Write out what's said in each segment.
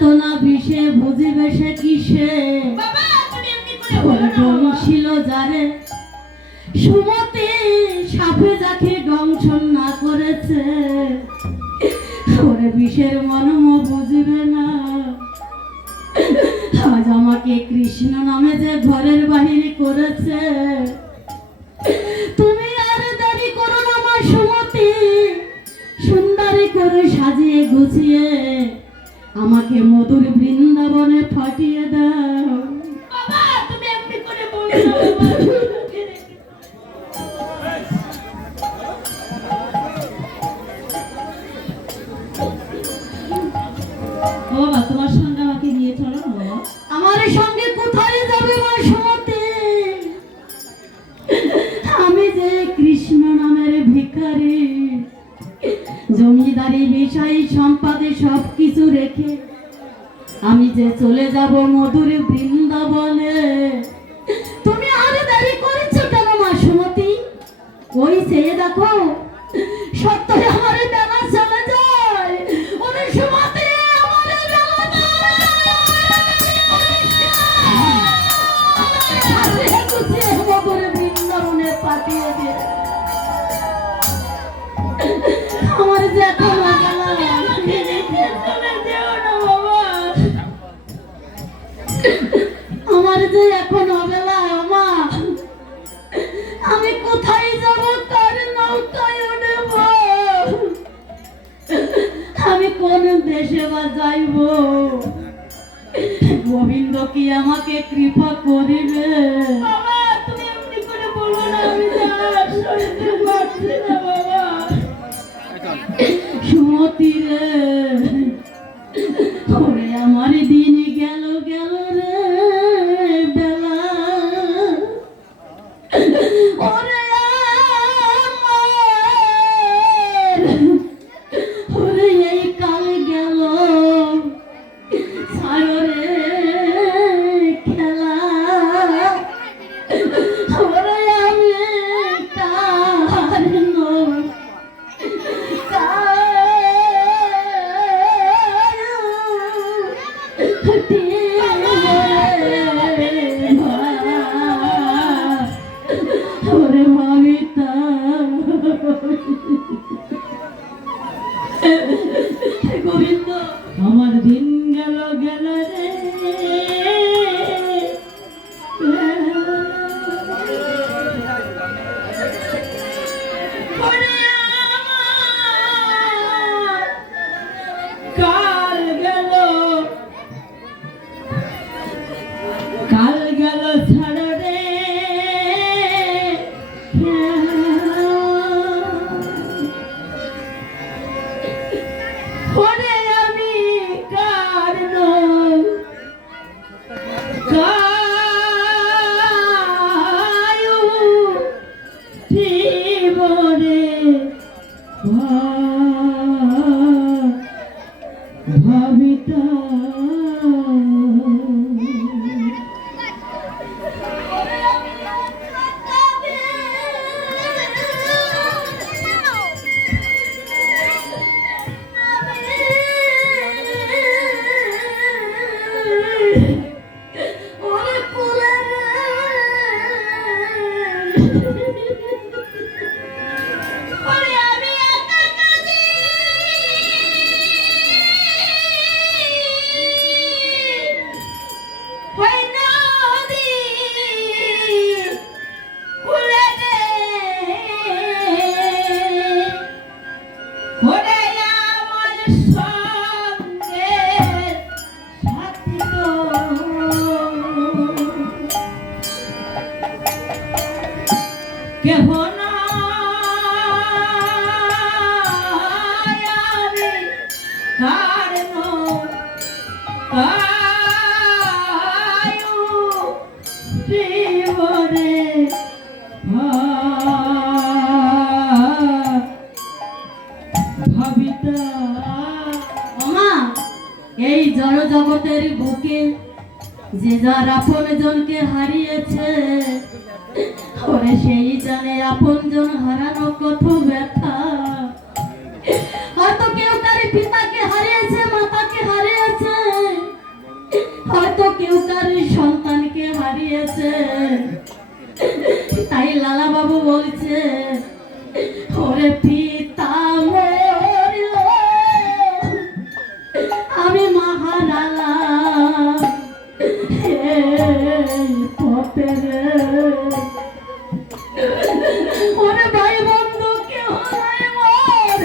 চেতনা বিষে বুঝিবে সে কিসে ছিল যারে সুমতি সাপে যাকে দংশন না করেছে ওরে বিষের মর্ম বুঝিবে না। আজ আমাকে কৃষ্ণ নামে যে ঘরের বাহিরে করেছে তুমি আর দেরি করো না আমার সুমতি, সুন্দরী করে সাজিয়ে গুছিয়ে আমাকে মধুর বৃন্দাবনে ফাটিয়ে দাও। বাবা তুমি এমনি করে বলো না বাবা। বাবা তোমার সঙ্গে আমাকে নিয়ে চলো না বাবা। আমার সঙ্গে কোথায় যাবে মা সুমতি? আমি যে কৃষ্ণ নামের ভিখারি, জমিদারি বিষয় সম্পদে সবকিছু রেখে আমি যে চলে যাব মধুর বৃন্দাবনে। তুমি আর দেরি করেছো কেন মা সুমতি? ওই চেয়ে দেখো সত্যই আমার বেলা চলে যায়। ওরে সুমতি আমার বেলা মধুর বৃন্দাবনে পাঠিয়ে দে। আমার যে এখন আমার যে এখন অবেলা আমা, আমি কোথায় যাব? কার নৌকায় উঠব? আমি কোন দেশে বা যাইব? গোবিন্দ কি আমাকে কৃপা করিবে? বাবা তুমি এমনি করে বলো না, আমি আর সইতে পারছি না বাবা। সুমতি রে, ওরে আমার দিন গেল গেল রে বেলা। ওরে আমার, ওরে এই কাল গেল ছাড়ো রে খেলা। ওরে আমি কার ওরে ভাবিতা গোবিন্দ আমার দিন গেল গেল রে। ওরে আমার কাল গেল ছাড় রে ওরে আমি কার কায়ু জীবনে ভাবিতা। কেহ নাই আমি কারণ কায়ু জীবনে ভাবিতা। ওমা, এই জড় জগতের বুকে যে যার আপন জনকে হারিয়েছে ওরে সেই জানে আপন জন হারানো কত ব্যথা। হয়তো কেউ তার পিতাকে হারিয়েছে, মাতাকে হারিয়েছে, গিয়েছে। তাই লালা বাবু বলছে, ওরে পিতা মরিল, আমি মহারালা পথে রে। ওরে ভাই বন্ধু কেউ নাই মোর।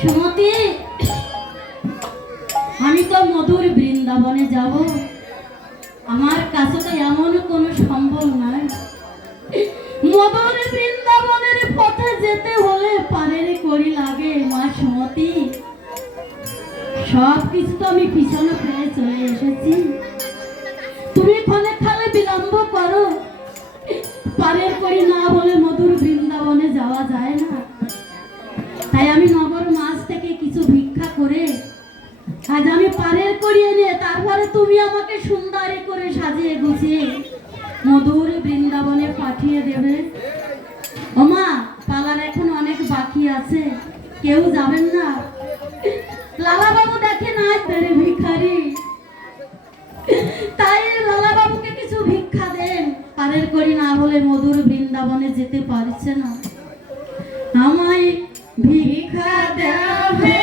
সুমতি, আমি তো মধুর বৃন্দাবনে যাব, আমার কাছে তো এমন কোনো সম্ভব নয়। মধুর বৃন্দাবনের পথে যেতে হলে পারের করি লাগে মা সুমতি। সব কিছু তো আমি পিছনে ফেলে চলে এসেছি, তুমি ফলে খালে বিলম্ব করো। পারের করি না বলে মধুর বৃন্দাবনে যাওয়া যায় না। তাই আমি নগর মাছ থেকে কিছু ভিক্ষা করে আজ আমি পারের করি এনে তারপরে তুমি আমাকে সুন্দরী করে সাজিয়ে গুছিয়ে মধুর বৃন্দাবনে পাঠিয়ে দেবে। ওমা, পালার এখন অনেক বাকি আছে, কেউ যাবেন না? লালা বাবু দেখে না তেরে ভিখারি, তাই লালা বাবুকে কিছু ভিক্ষা দেন। পারের করি না বলে মধুর বৃন্দাবনে যেতে পারছে না, আমায় ভিক্ষা দেবে।